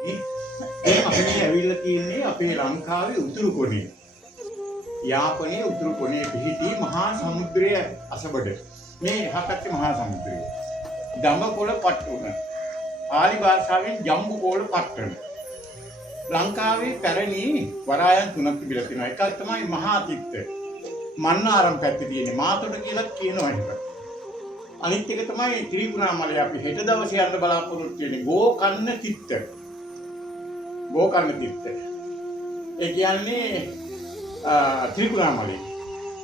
අපි මේ ඇවිල්ලා තියෙන්නේ අපේ ලංකාවේ උතුරු කොනේ. යාපනයේ උතුරු කොනේ පිහිටි මහා සමුද්‍රය අසබඩ. මේ එහා පැත්තේ මහා සමුද්‍රය. දඹකොළ පට්ටුන. පාලි භාෂාවෙන් ජම්බුකොළ පට්ටන. ලංකාවේ පැරණි වරායන් තුනක් තිබිලා තියෙනවා. එකක් තමයි මහා තිත්ත. මන්නාරම් පැත්තේ තියෙන මාතොට කියලා කියනවා ඒක. අනිත් එක තමයි ත්‍රිකුණාමලය අපි හෙට දවසේ යන්න බලාපොරොත්තු වෙන්නේ ගෝකර්ණ තිත්ත. ගෝකර්ණ තිත්ත. ඒ කියන්නේ ත්‍රිකුණාමලය.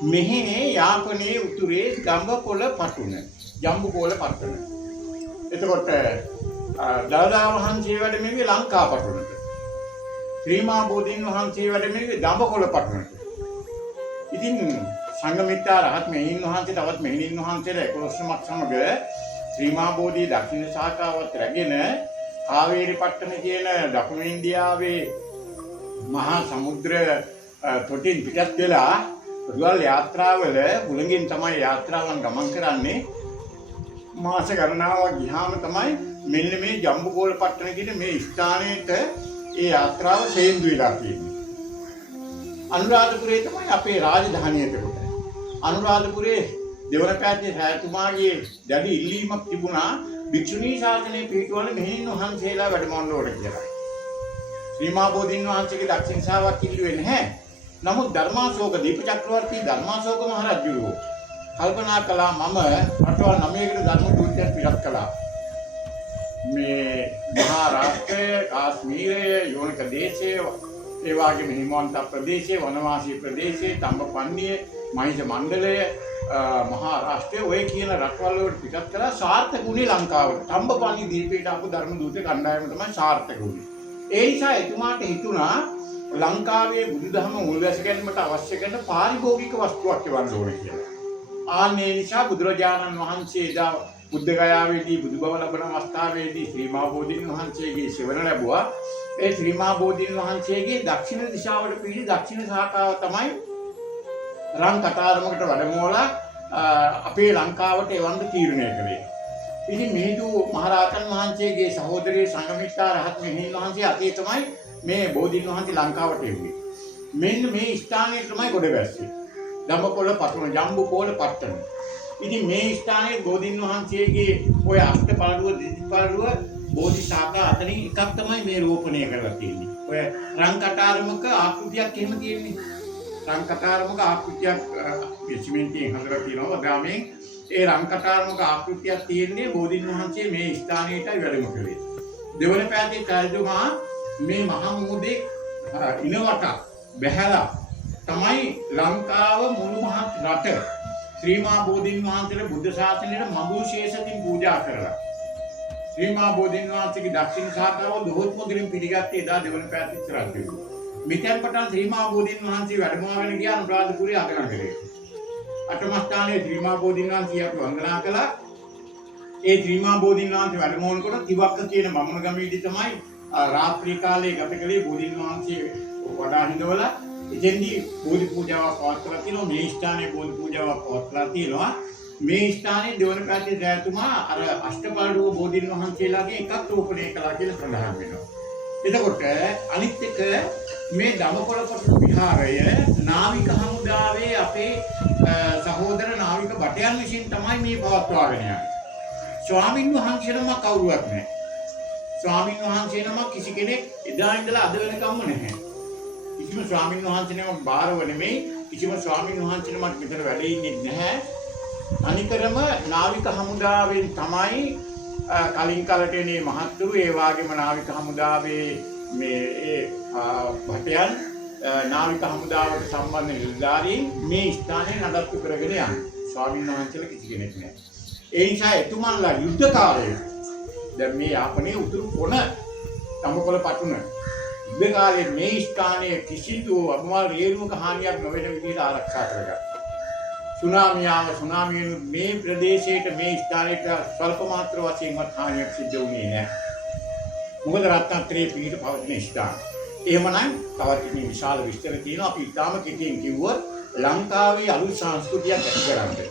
මෙහි යාපනයේ උතුරේ දඹකොළ පටුන. ජම්බුකොළ පටුන. එතකොට දළදා වහන්සේ වැඩමෙන්නේ ලංකා පටුනට. ශ්‍රීමා බෝධීන් වහන්සේ වැඩමෙන්නේ දඹකොළ පටුනට. ඉතින් සංඝමිත්තා රහත් මෙහින් වහන්සේ තවත් මෙහිණින් වහන්සේලා 11ක් සමග ශ්‍රීමා බෝධි දක්ෂිණ ශාඛාවත් රැගෙන කාවේරි පට්ටන කියන දකුණු ඉන්දියාවේ මහා සමුද්‍ර තොටින් පිටත් වෙලා රුවල් යාත්‍රාවල හුළඟින් තමයි යාත්‍රාවන් ගමන් කරන්නේ. මාස ගණනාවක් ගියාම තමයි මෙන්න මේ ජම්බුකොළ පට්ටන කියන මේ ස්ථානයේට ඒ යාත්‍රාව සේන්දු වෙලා තියෙන්නේ. අනුරාධපුරේ තමයි අපේ රාජධානිය එතකොට. අනුරාධපුරේ දෙවන පැත්තේ රාජතුමාගේ දැඩි ඉල්ලීමක් තිබුණා භික්ෂුණී ශාසනය පිළිතුරන මෙහින් වහන්සේලා වැඩමවන්න ඕන කියලා. ශ්‍රීමා බෝධීන් වහන්සේගේ දක්ෂිණ ශාවක් ඉල්ලුවේ නැහැ. නමුත් ධර්මාශෝක දීප චක්‍රවර්ති ධර්මාශෝක මහරජුරෝ කල්පනා කළා මම රටවල් 9කට ධර්ම දූතයන් පිටත් කළා. මේ මහාරාෂ්ට්‍රය, කාශ්මීරය, යෝනික දේශය, ඒ වගේම හිමවන්ත ප්‍රදේශය, වනවාසී ප්‍රදේශය, තඹපන්නිය, මහිෂ මණ්ඩලය, මහාරාෂ්ට්‍රය ඔය කියන රටවල් වලට පිටත් කළා සාර්ථක වුණේ ලංකාවට. තඹපන්නි දීපේට ආපු ධර්ම දූත කණ්ඩායම තමයි සාර්ථක වුණේ. ඒ නිසා එතුමාට හිතුණා ලංකාවේ බුදුදහම මුල් වැස ගැනීමට අවශ්‍ය කරන පාරිභෝගික වස්තුවක් එවන්න ඕනේ කියලා. ආන්නේ නිසා බුදුරජාණන් වහන්සේ දා බුද්ධ ගයාවේදී බුදුබව ලබන අවස්ථාවේදී ශ්‍රීමා බෝධීන් වහන්සේගේ සෙවණ ලැබුවා. ඒ ශ්‍රීමා බෝධීන් වහන්සේගේ දක්ෂිණ දිශාවට පිහිටි දක්ෂිණ ශාඛාව තමයි රන් කටාරමකට වැඩමවලා අපේ ලංකාවට එවන්න තීරණය කළේ. ඉතින් මිහිඳු මහරහතන් වහන්සේගේ සහෝදරී සංඝමිත්තා රහත් මෙහිණින් වහන්සේ අතේ තමයි මේ බෝධීන් වහන්සේ ලංකාවට එන්නේ. මෙන්න මේ ස්ථානයේ තමයි ගොඩ බැස්සේ. දඹකොළ පටුන ජම්බුකොළ පට්ටන. ඉතින් මේ ස්ථානයේ බෝධීන් වහන්සේගේ ඔය අෂ්ටපාළුව දෙතිපාළුව බෝධි ශාඛා අතරින් එකක් තමයි මේ රෝපණය කරලා තියෙන්නේ. ඔය රන් කටාරමක ආකෘතියක් එහෙම තියෙන්නේ. රන් කටාරමක ආකෘතියක් සිමෙන්තියෙන් හදලා තියෙනවා ගාමෙන්. ඒ රන් කටාරමක ආකෘතියක් තියෙන්නේ බෝධීන් වහන්සේ මේ ස්ථානයටයි වැඩම කළේ. දෙවන පැත්තේ කාර්යතුමා මේ මහා මුහුදේ ඉනවට බැහැලා තමයි ලංකාව මුළු මහත් රට ශ්‍රීමා බෝධීන් වහන්සේලා බුද්ධ ශාසනයට මඟුල් ශේෂකින් පූජා කරලා ශ්‍රීමා බෝධීන් වහන්සේගේ දක්ෂිණ ශාඛාව දොහොත් මුදලින් පිළිගත්තේ එදා දෙවන පැත්තේ ඉස්සරහ තිබුණා. මෙතෙන් පටන් ශ්‍රීමා බෝධීන් වහන්සේ වැඩමවගෙන ගියා අනුරාධපුරයේ අගනගරේ. අටම ස්ථානයේ ශ්‍රීමා බෝධීන් වහන්සේ අපි වන්දනා කළා. ඒ ශ්‍රීමා බෝධීන් වහන්සේ වැඩමවනකොට තිවක්ක කියන බමුණු ගමේදී තමයි රාත්‍රී කාලයේ ගත කළේ බෝධීන් වහන්සේ වඩා හිඳවලා එතෙන්දී බෝධි පූජාවක් පවත්වලා තියෙනවා. මේ ස්ථානයේ බෝධි පූජාවක් පවත්වලා තියෙනවා. මේ ස්ථානයේ දෙවන පැත්තේ දයතුමා අර අෂ්ටපාළුව බෝධීන් වහන්සේලාගේ එකක් රෝපණය කළා කියලා සඳහන් වෙනවා. එතකොට අනිත් එක මේ දඹකොළ පටුන විහාරය නාවික හමුදාවේ අපේ සහෝදර නාවික භටයන් විසින් තමයි මේ පවත්වාගෙන යන්නේ. ස්වාමින් වහන්සේ නම කවුරුවත් නැහැ. ස්වාමින් වහන්සේ නම කිසි කෙනෙක් එදා ඉඳලා අද වෙනකම්ම නැහැ. කිසිම ස්වාමින් වහන්සේ නමක් බාරව නෙමෙයි, කිසිම ස්වාමින් වහන්සේ නමක් මෙතන වැඩ ඉන්නේ නැහැ. අනිකරම නාවික හමුදාවෙන් තමයි කලින් කලට එනේ මහත්තුරු ඒ වගේම නාවික හමුදාවේ මේ භටයන් නාවික හමුදාවට සම්බන්ධ නිලධාරීන් මේ ස්ථානයේ නඩත්තු කරගෙන යනවා. ස්වාමින් වහන්සේලා කිසි කෙනෙක් නැහැ. ඒ නිසා එතුමන්ලා යුද්ධ කාලයේ දැන් මේ යාපනයේ උතුරු කොන දඹකොළ පටුන යුද්ධ කාලයේ මේ ස්ථානයේ කිසිදු අබමල් රේරුවක හානියක් නොවන විදිහට ආරක්ෂා කරගත්තා. සුනාමියෙන් මේ ප්‍රදේශයට මේ ස්ථානයට ස්වල්ප මාත්‍ර වශයෙන්වත් හානියක් සිද්ධ වුණේ නැහැ. මොකද රත්නත්‍රයේ පිහිට පවතින ස්ථාන. එහෙමනම් තවත් මේ විශාල විස්තර තියෙනවා. අපි ඊටාම කෙටියෙන් කිව්වොත් ලංකාවේ අලුත් සංස්කෘතියක් ඇති කරගන්න.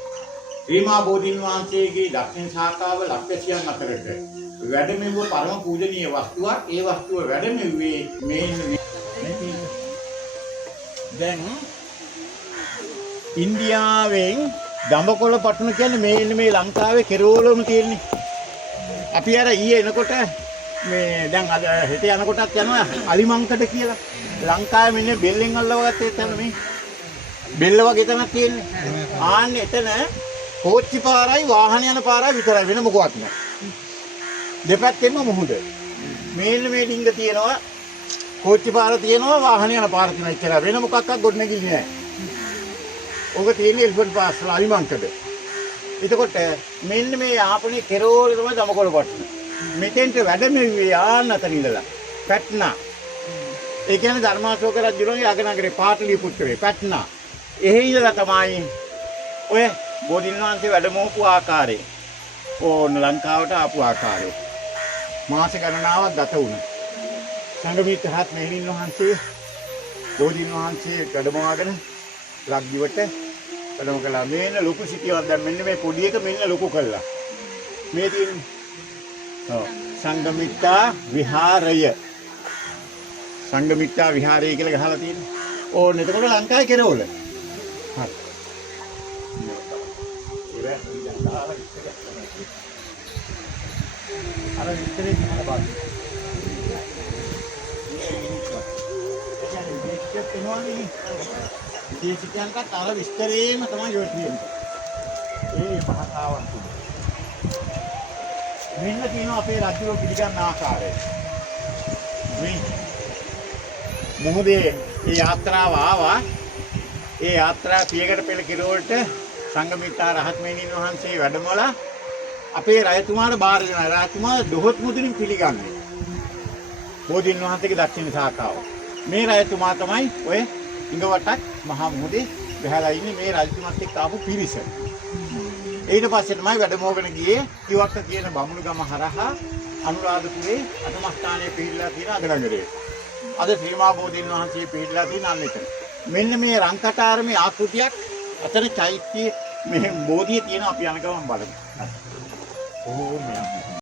ශ්‍රීමා බෝධීන් වහන්සේගේ දක්ෂිණ ශාඛාව ලක්වැසියන් අතරට වැඩමෙව්ව පරම පූජනීය වස්තුවක්. ඒ වස්තුව වැඩමෙව්වේ මේ දැන් ඉන්දියාවෙන් දඹකොළ පටුන කියන්නේ මේ ලංකාවේ කෙරවලම තියෙන්නේ. අපි අර ඊයේ එනකොට මේ දැන් අද හෙට යනකොටත් යනවා අලිමංකඩ කියලා. ලංකාවේ මෙන්න බෙල්ලෙන් අල්ලවගත්තේ එතන මේ. බෙල්ල වගේ තැනක් තියෙන්නේ. ආන්නේ එතන කෝච්චි පාරයි වාහන යන පාරයි විතරයි වෙන මොකවත් නෑ. දෙපැත්තෙම මුහුද. මේන්න මේ ඩිංග තියෙනවා. කෝච්චි පාර තියෙනවා වාහන යන පාර තියෙනවා ඉතලා වෙන මොකක්වත් ගොඩනැගිලි නෑ. ඔක තියෙන්නේ එලිෆන්ට් පාස් වල අලිමංකඩ. එතකොට මෙන්න මේ ආපනේ කෙරෝලේ තමයි දඹකොළ පට්ටන. මෙතෙන්ට වැඩමෙව්වේ ආන්න අතන ඉඳලා. පැට්නා. ඒ කියන්නේ ධර්මාශෝක රජුගේ අගනගරේ පාටලිපුත්‍රේ පැට්නා. එහෙ ඉඳලා තමයි ඔය බෝධීන් වහන්සේ වැඩමවපු ආකාරය. ඕන ලංකාවට ආපු ආකාරය. මාස ගණනාවක් ගත වුණා. සංගමිත රහත් මෙහෙණින් වහන්සේ බෝධීන් වහන්සේ වැඩමවාගෙන ලක්දිවට වැඩම කළා. මේන ලොකු සිටියක් දැන් මෙන්න මේ පොඩි එක මෙන්න ලොකු කළා. මේ තියෙන සංගමිත්තා විහාරය. සංගමිත්තා විහාරය කියලා ගහලා තියෙනවා. ඕන එතකොට ලංකාවේ කෙරවල. හරි. අර විස්තරේ දිහා බලන්න. දේශිකයන්ටත් අර විස්තරේම තමයි යොදන්නේ. ඒ භාෂාවක් මෙන්න තියෙනවා අපේ රජුව පිළිගන්න ආකාරය. මේ මොහොතේ මේ යාත්‍රාව ආවා. ඒ යාත්‍රා පියකට පෙළ කිරෝල්ට සංගමිත්තා රහත් මෙහෙණින් වහන්සේ වැඩමවලා අපේ රජතුමාට බාර දෙනවා. රජතුමා දොහොත් මුදුනින් පිළිගන්නේ. බෝධීන් වහන්සේගේ දක්ෂිණ ශාඛාව. මේ රජතුමා තමයි ඔය ඉඟවටක් මහා මුහුදේ බහැලා ඉන්නේ මේ රජතුමාත් එක්ක ආපු පිරිස. ඊට පස්සේ තමයි වැඩමෝගෙන ගියේ කිවක්ක කියන බමුණුගම හරහා අනුරාධපුරේ අටමස්ථානයේ පිහිටලා තියෙන අගනගරේ. අද ශ්‍රීමා බෝධීන් වහන්සේ පිහිටලා තියෙන අන්නෙතන. මෙන්න මේ රංකටාරමේ ආකෘතියක් අතන චෛත්‍ය මේ බෝධිය තියෙන අපි යන ගමන් බලමු. ඕ මේ